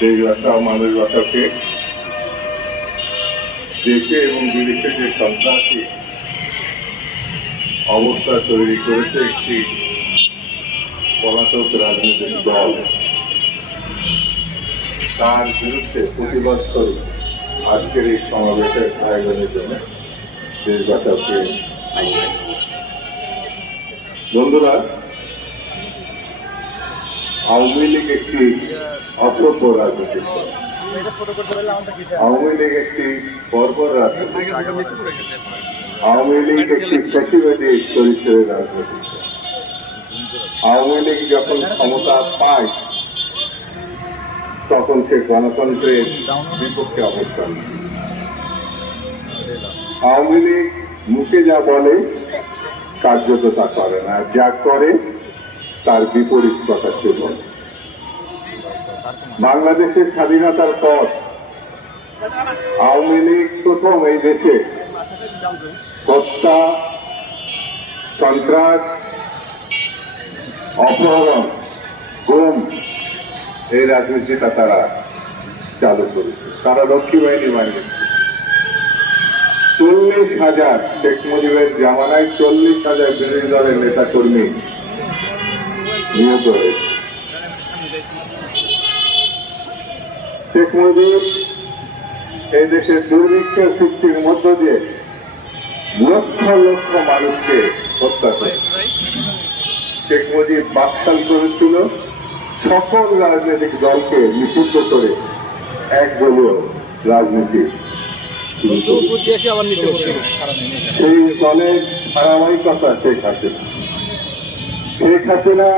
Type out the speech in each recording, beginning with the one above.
সেই ভাষা মানুষ ভাষাকে দেশে এবং বিদেশে যে সন্ত্রাসী অবস্থা তৈরি করেছে একটি পলাতক রাজনৈতিক দল, তার বিরুদ্ধে প্রতিবাদ স্বরূপ আজকের এই সমাবেশের আয়োজনের জন্য দেশ বাঁচাকে বন্ধুরা আওয়ামী লীগ একটি অসভ্য রাজনৈতিক আওয়ামী লীগ একটি বর্বর রাজনৈতিক দল। আওয়ামী লীগ একটি ফ্যাসিবাদী চরিত্রের রাজনৈতিক দল। আওয়ামী লীগ যখন ক্ষমতা পায়, তখন সে গণতন্ত্রের বিপক্ষে অবস্থান আওয়ামী লীগ মুখে যা বলে, কার্যত তা করে না যা করে তার বিপরীত সে বাংলাদেশের স্বাধীনতার পর আওয়ামী লীগ প্রথম এই দেশে হত্যা, সন্ত্রাস, অপহরণ, গুম এই রাজনীতিটা তারা চালু করেছে। তারা লক্ষ্মী বাহিনী বানিয়েছে। চল্লিশ হাজার শেখ মুজিবের জামানায় চল্লিশ হাজার বিরোধী দলের নেতা কর্মী শেখ মুজিব এই দেশের দুর্ভিক্ষ সৃষ্টির মধ্য দিয়ে লক্ষ লক্ষ মানুষকে হত্যা করে। শেখ মুজিব বাকশাল করেছিল সকল রাজনৈতিক দলকে নিষিদ্ধ করে এক দলীয় রাজনীতি। সেই দলের ধারাবাহিকতা শেখ হাসিনা। শেখ হাসিনা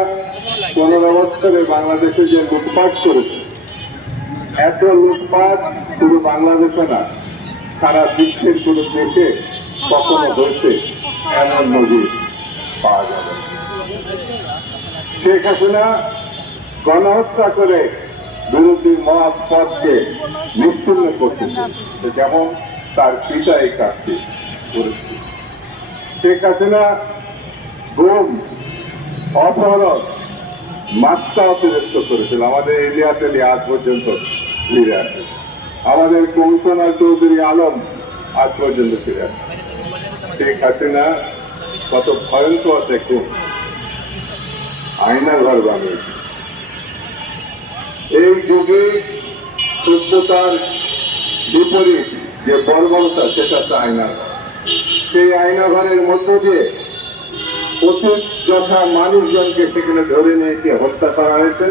পনেরো বছরে বাংলাদেশে যে লুটপাট করেছে এত লুটপাট শুধু বাংলাদেশে না, সারা বিশ্বের কোন দেশে কখনো হয়েছে এমন নজির পাওয়া যাবে। শেখ হাসিনা গণহত্যা করে বিরোধী মত পথকে নিশ্চিন্ন করতেছে যেমন তার পিতা এই কাজটি করেছে শেখ হাসিনা গুম, অপহরণ মাত্রা অতিরিক্ত করেছিল। আমাদের আলী আজ পর্যন্ত ফিরে আসে আমাদের কমিশনার চৌধুরী আলম আজ পর্যন্ত ফিরে আসে শেখ হাসিনা কত ভয়ঙ্কর দেখুন। আয়না ঘর বানিয়েছে। এই যুগে সত্যতার বিপরীত যে বর্বরতা, সেটা হচ্ছে আয়নাঘর সেই আয়না ঘরের মধ্য দিয়ে অতীত যথা মানুষজনকে সেখানে ধরে নিয়ে গিয়ে হত্যা করা হয়েছে।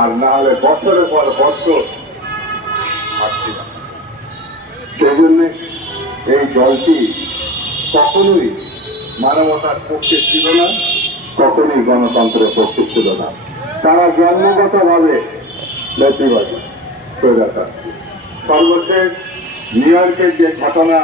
আর না হলে বছরের পর বছর শাস্তি পায়। সেই জন্যে এই দলটি কখনোই মানবতার পক্ষে ছিল না, কখনোই গণতন্ত্রের পক্ষে ছিল না। তারা জন্মগতভাবে স্বৈরাচার সর্বশেষ নিউ ইয়র্কের যে ঘটনা